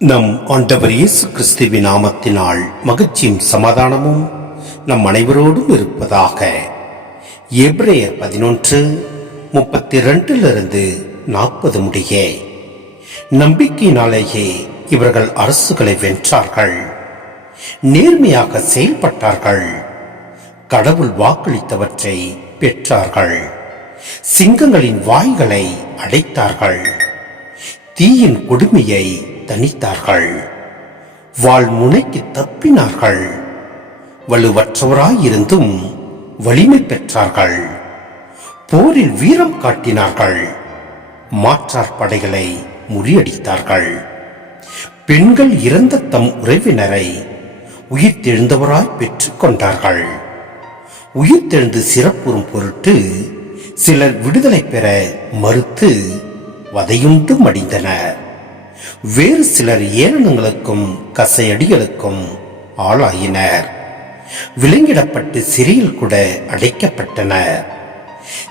நம் ஆண்டவர் இயேசு கிறிஸ்துவின் நாமத்தினால் மகிழ்ச்சியும் சமாதானமும் நம் அனைவரோடும் இருப்பதாக. எபிரேயர் 11:32-40 முடிய. நம்பிக்கையினாலேயே இவர்கள் அரசுகளை வென்றார்கள், நேர்மையாக செயல்பட்டார்கள், கடவுள் வாக்களித்தவற்றை பெற்றார்கள், சிங்கங்களின் வாய்களை அடைத்தார்கள், தீயின் கொடுமையை தனித்தார்கள், வாள் முனைக்கு தப்பினார்கள், வலுவற்றவராயிருந்தும் வலிமை பெற்றார்கள், போரில் வீரம் காட்டினார்கள், மாற்றார் படைகளை முறியடித்தார்கள், பெண்கள் இறந்த தம் உறவினரை உயிர்த்தெழுந்தவராய் பெற்றுக் கொண்டார்கள், உயிர்த்தெழுந்து சிறப்புறும் பொருட்டு சிலர் விடுதலை பெற மறுத்து வதையுண்டு மடிந்தனர். வேறு சிலர் ஏளனங்களுக்கும் கசையடிகளுக்கும் ஆளாயினர், விலங்கிடப்பட்டு சிறையில் கூட அடைக்கப்பட்டனர்.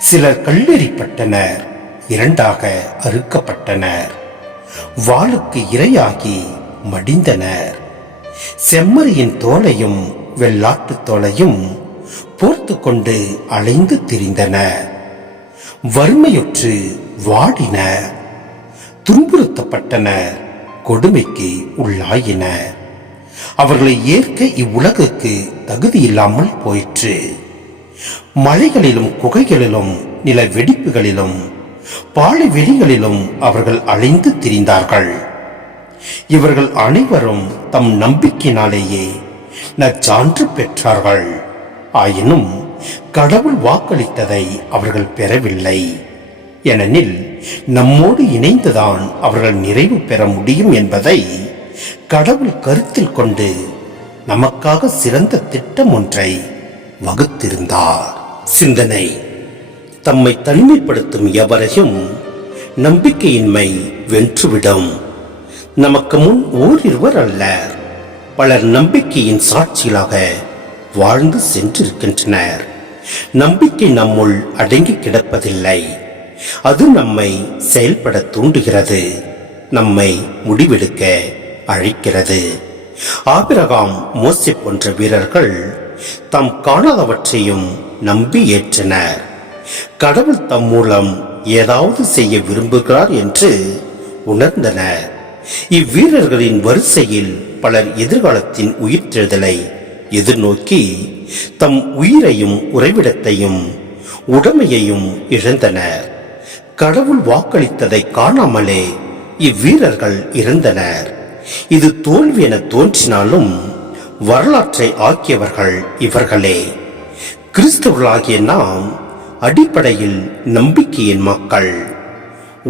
சிலர் கல்லெறிப்பட்டனர், இரண்டாக அறுக்கப்பட்டனர், வாளுக்கு இரையாகி மடிந்தனர். செம்மறியின் தோலையும் வெள்ளாட்டு தோலையும் போர்த்து கொண்டு அலைந்து திரிந்தனர், வறுமையுற்று வாடினர், துன்புறுத்தப்பட்டனர், கொடுமைக்கு உள்ளாயினர். அவர்களை ஏற்க இவ்வுலகுக்கு தகுதி இல்லாமல் போயிற்று. மலைகளிலும் குகைகளிலும் நில வெடிப்புகளிலும் பாலை வெளிகளிலும் அவர்கள் அலைந்து திரிந்தார்கள். இவர்கள் அனைவரும் தம் நம்பிக்கையினாலேயே நற்சான்று பெற்றார்கள். ஆயினும் கடவுள் வாக்களித்ததை அவர்கள் பெறவில்லை. ஏனெனில் நம்மோடு இணைந்துதான் அவர்கள் நிறைவு பெற முடியும் என்பதை கடவுள் கருத்தில் கொண்டு நமக்காக சிறந்த திட்டம் ஒன்றை வகுத்திருந்தார். சிந்தனை: தம்மை தனிமைப்படுத்தும் எவரையும் நம்பிக்கையின்மை வென்றுவிடும். நமக்கு முன் ஓரிருவர் அல்ல, பலர் நம்பிக்கையின் சாட்சிகளாக வாழ்ந்து சென்றிருக்கின்றனர். நம்பிக்கை நம்முள் அடங்கி கிடப்பதில்லை, அது நம்மை செயல்பட தூண்டுகிறது, நம்மை முடிவெடுக்க அழைக்கிறது. ஆபிரகாம், மோசே போன்ற வீரர்கள் தாம் காணாதவற்றையும் நம்பி ஏற்றனர். கடவுள் தம் மூலம் ஏதாவது செய்ய விரும்புகிறார் என்று உணர்ந்தனர். இவ்வீரர்களின் வரிசையில் பலர் எதிர்காலத்தின் உயிர்த்தெழுதலை எதிர்நோக்கி தம் உயிரையும் உறைவிடத்தையும் உடைமையையும் இழந்தனர். கடவுள் வாக்களித்ததை காணாமலே இவ்வீரர்கள் இறந்தனர். இது தோல்வி என தோன்றினாலும் வரலாற்றை ஆக்கியவர்கள் இவர்களே. கிறிஸ்தவர்களாகிய நாம் அடிப்படையில் நம்பிக்கையின் மக்கள்.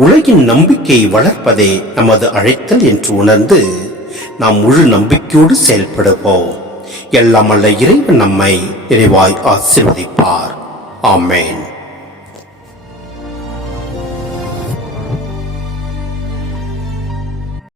உலகின் நம்பிக்கையை வளர்ப்பதே நமது அழைத்தல் என்று உணர்ந்து நாம் முழு நம்பிக்கையோடு செயல்படுவோம். எல்லாம் அல்ல இறைவன் நம்மை நிறைவாய் ஆசீர்வதிப்பார். ஆமென்.